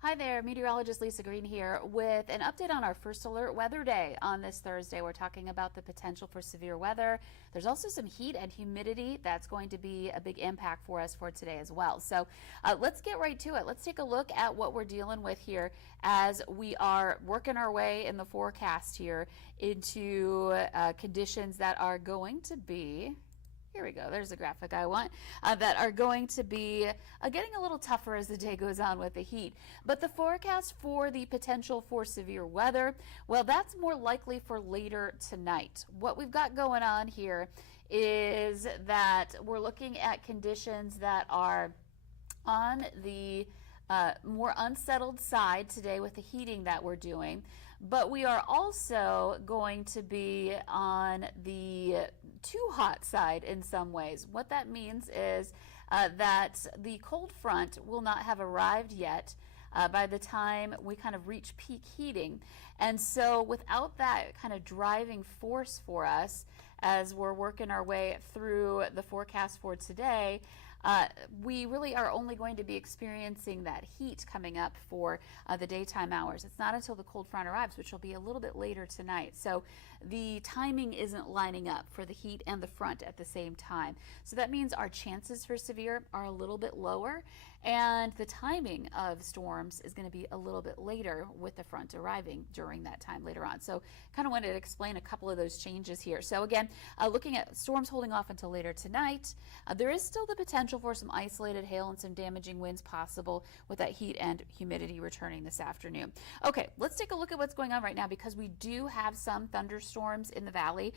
Hi there, Meteorologist Lisa Green here with an update on our first alert weather day on this Thursday. We're talking about the potential for severe weather. There's also some heat and humidity that's going to be a big impact for us for today as well. So let's get right to it. Let's take a look at what we're dealing with here as we are working our way in the forecast here into conditions that are going to be, here we go, there's the graphic I want, that are going to be getting a little tougher as the day goes on with the heat. But the forecast for the potential for severe weather, well, that's more likely for later tonight. What we've got going on here is that we're looking at conditions that are on the more unsettled side today with the heating that we're doing, but we are also going to be on the too hot side in some ways. What that means is that the cold front will not have arrived yet by the time we kind of reach peak heating. And so without that kind of driving force for us as we're working our way through the forecast for today, we really are only going to be experiencing that heat coming up for the daytime hours. It's not until the cold front arrives, which will be a little bit later tonight. So the timing isn't lining up for the heat and the front at the same time. So that means our chances for severe are a little bit lower, and the timing of storms is going to be a little bit later with the front arriving during that time later on. So kind of wanted to explain a couple of those changes here. So again, looking at storms holding off until later tonight, there is still the potential for some isolated hail and some damaging winds possible with that heat and humidity returning this afternoon. Okay, let's take a look at what's going on right now because we do have some thunderstorms in the valley.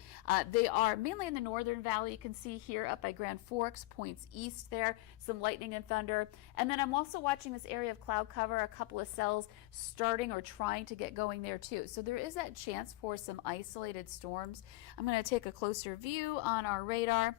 They are mainly in the northern valley. You can see here up by Grand Forks, points east there, some lightning and thunder. And then I'm also watching this area of cloud cover, a couple of cells starting or trying to get going there too. So there is that chance for some isolated storms. I'm going to take a closer view on our radar.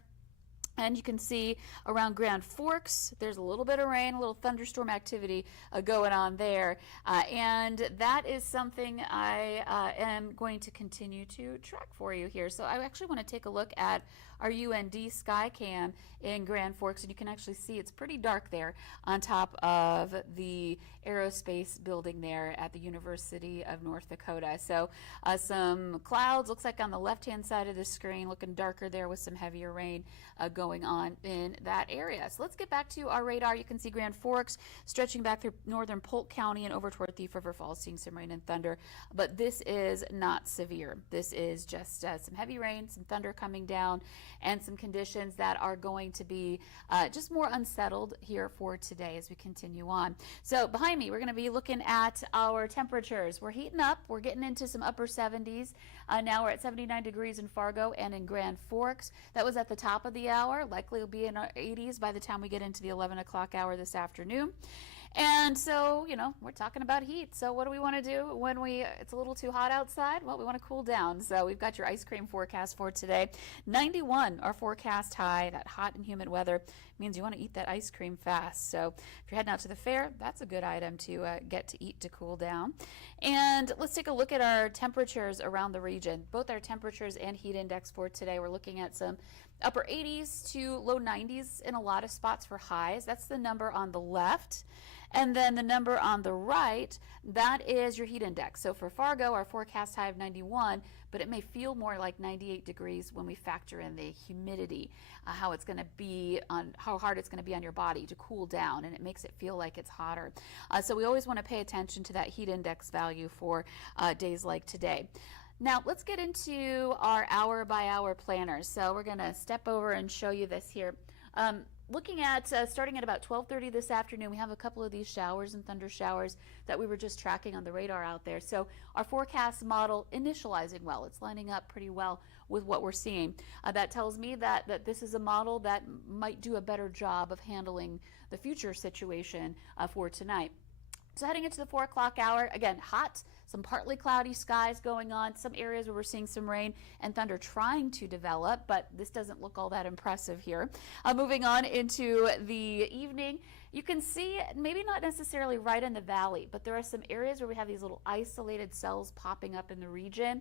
And you can see around Grand Forks, there's a little bit of rain, a little thunderstorm activity going on there. And that is something I am going to continue to track for you here. So I actually want to take a look at our UND Skycam in Grand Forks. And you can actually see it's pretty dark there on top of the aerospace building there at the University of North Dakota. So some clouds, looks like on the left-hand side of the screen, looking darker there with some heavier rain going on in that area. So let's get back to our radar. You can see Grand Forks stretching back through northern Polk County and over toward Thief River Falls, seeing some rain and thunder, but this is not severe. This is just some heavy rain, some thunder coming down, and some conditions that are going to be just more unsettled here for today as we continue on. So behind me, we're going to be looking at our temperatures. We're heating up. We're getting into some upper 70s. Now we're at 79 degrees in Fargo and in Grand Forks. That was at the top of the hour. Likely will be in our 80s by the time we get into the 11 o'clock hour this afternoon. And so, you know, we're talking about heat. So what do we want to do when it's a little too hot outside? Well, we want to cool down. So we've got your ice cream forecast for today. 91, our forecast high. That hot and humid weather means you want to eat that ice cream fast. So if you're heading out to the fair, that's a good item to get to eat to cool down. And let's take a look at our temperatures around the region. Both our temperatures and heat index for today. We're looking at some upper 80s to low 90s in a lot of spots for highs. That's the number on the left. And then the number on the right, that is your heat index. So for Fargo, our forecast high of 91, but it may feel more like 98 degrees when we factor in the humidity, how it's going to be on, how hard it's going to be on your body to cool down, and it makes it feel like it's hotter. So we always want to pay attention to that heat index value for days like today. Now let's get into our hour by hour planners. So we're going to step over and show you this here. Looking at starting at about 12:30 this afternoon, we have a couple of these showers and thunder showers that we were just tracking on the radar out there. So our forecast model initializing well. It's lining up pretty well with what we're seeing. That tells me that this is a model that might do a better job of handling the future situation for tonight. So heading into the 4 o'clock hour, again, hot, some partly cloudy skies going on, some areas where we're seeing some rain and thunder trying to develop, but this doesn't look all that impressive here. Moving on into the evening, you can see, maybe not necessarily right in the valley, but there are some areas where we have these little isolated cells popping up in the region.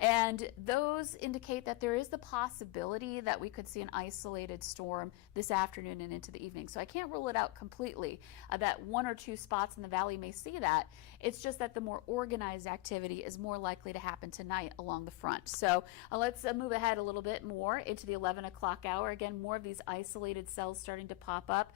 And those indicate that there is the possibility that we could see an isolated storm this afternoon and into the evening. So I can't rule it out completely that one or two spots in the valley may see that. It's just that the more organized activity is more likely to happen tonight along the front. So let's move ahead a little bit more into the 11 o'clock hour. Again, more of these isolated cells starting to pop up.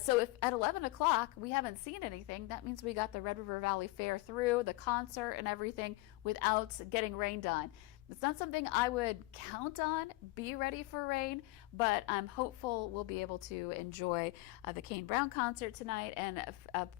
So if at 11 o'clock we haven't seen anything, that means we got the Red River Valley Fair through, the concert and everything without getting rained on. It's not something I would count on, be ready for rain, but I'm hopeful we'll be able to enjoy the Kane Brown concert tonight and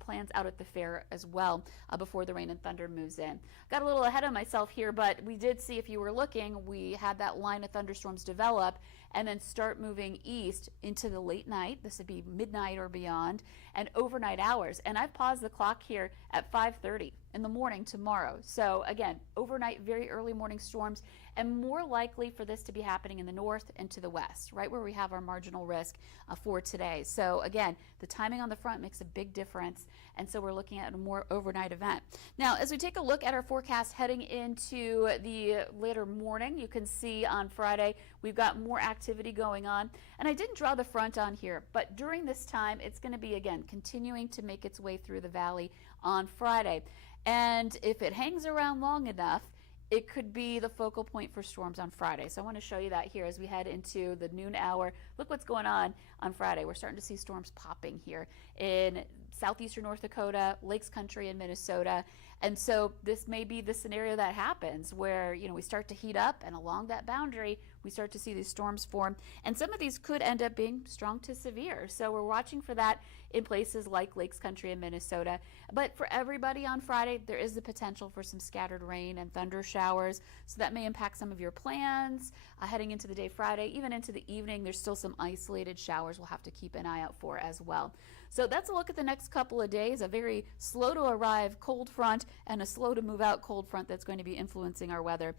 plans out at the fair as well before the rain and thunder moves in. Got a little ahead of myself here, but we did see, if you were looking, we had that line of thunderstorms develop and then start moving east into the late night. This would be midnight or beyond, and overnight hours. And I've paused the clock here at 5:30 in the morning tomorrow. So again, overnight, very early morning storms, and more likely for this to be happening in the north and to the west, right where we have our marginal risk for today. So again, the timing on the front makes a big difference, and so we're looking at a more overnight event. Now, as we take a look at our forecast heading into the later morning, you can see on Friday we've got more activity going on, and I didn't draw the front on here, but during this time it's going to be, again, continuing to make its way through the valley on Friday. And if it hangs around long enough, it could be the focal point for storms on Friday. So I want to show you that here as we head into the noon hour. Look what's going on Friday. We're starting to see storms popping here in southeastern North Dakota, Lakes Country in Minnesota. And so this may be the scenario that happens where, you know, we start to heat up, and along that boundary we start to see these storms form, and some of these could end up being strong to severe. So we're watching for that in places like Lakes Country in Minnesota. But for everybody on Friday, there is the potential for some scattered rain and thunder showers, so that may impact some of your plans heading into the day Friday. Even into the evening, there's still some isolated showers we'll have to keep an eye out for as well. So that's a look at the next couple of days. A very slow to arrive cold front and a slow to move out cold front that's going to be influencing our weather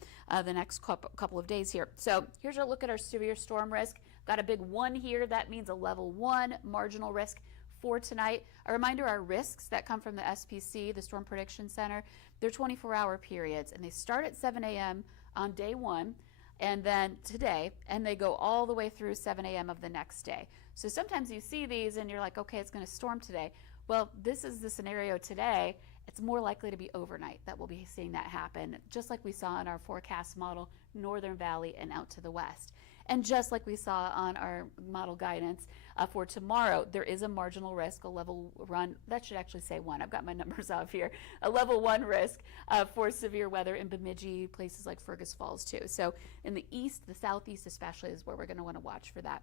the next couple of days here. So here's our look at our severe storm risk. Got a big 1 here. That means a level 1 marginal risk for tonight. A reminder, our risks that come from the SPC, the Storm Prediction Center, they're 24-hour periods, and they start at 7 a.m. on day 1 and then today, and they go all the way through 7 a.m. of the next day. So sometimes you see these and you're like, okay, it's going to storm today. Well, this is the scenario today. It's more likely to be overnight that we'll be seeing that happen, just like we saw in our forecast model, Northern Valley and out to the west. And just like we saw on our model guidance for tomorrow, there is a marginal risk, a level 1, that should actually say 1, I've got my numbers off here, a level 1 risk for severe weather in Bemidji, places like Fergus Falls too. So in the east, the southeast especially, is where we're going to want to watch for that.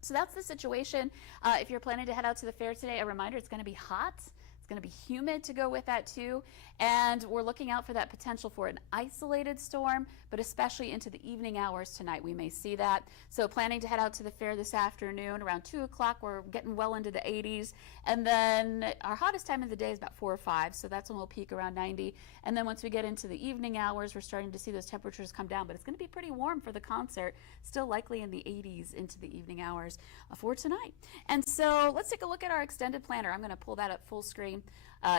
So that's the situation. If you're planning to head out to the fair today, a reminder, it's going to be hot. It's going to be humid to go with that too, and we're looking out for that potential for an isolated storm, but especially into the evening hours tonight we may see that. So planning to head out to the fair this afternoon around 2 o'clock. We're getting well into the 80s, and then our hottest time of the day is about 4 or 5, so that's when we'll peak around 90. And then once we get into the evening hours, we're starting to see those temperatures come down, but it's going to be pretty warm for the concert, still likely in the 80s into the evening hours for tonight. And so let's take a look at our extended planner. I'm going to pull that up full screen.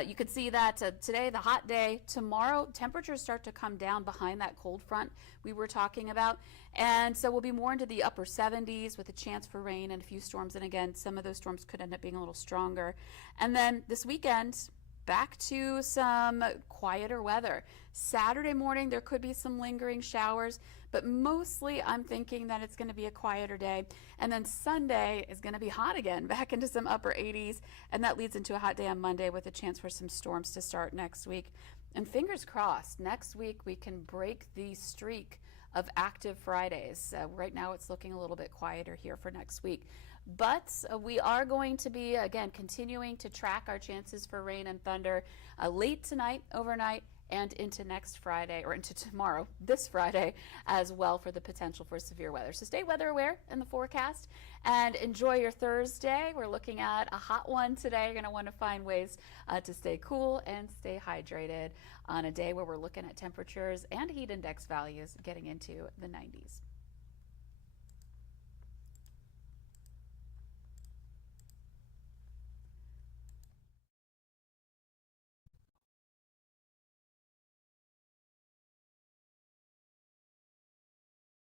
You can see that today, the hot day. Tomorrow, temperatures start to come down behind that cold front we were talking about. And so we'll be more into the upper 70s with a chance for rain and a few storms. And again, some of those storms could end up being a little stronger. And then this weekend, back to some quieter weather. Saturday morning, there could be some lingering showers, but mostly I'm thinking that it's going to be a quieter day. And then Sunday is going to be hot again, back into some upper 80s, and that leads into a hot day on Monday with a chance for some storms to start next week. And fingers crossed, next week we can break the streak of active Fridays. Right now it's looking a little bit quieter here for next week. But we are going to be, again, continuing to track our chances for rain and thunder late tonight, overnight, and into next Friday, or into tomorrow, this Friday, as well, for the potential for severe weather. So stay weather aware in the forecast and enjoy your Thursday. We're looking at a hot one today. You're going to want to find ways to stay cool and stay hydrated on a day where we're looking at temperatures and heat index values getting into the 90s.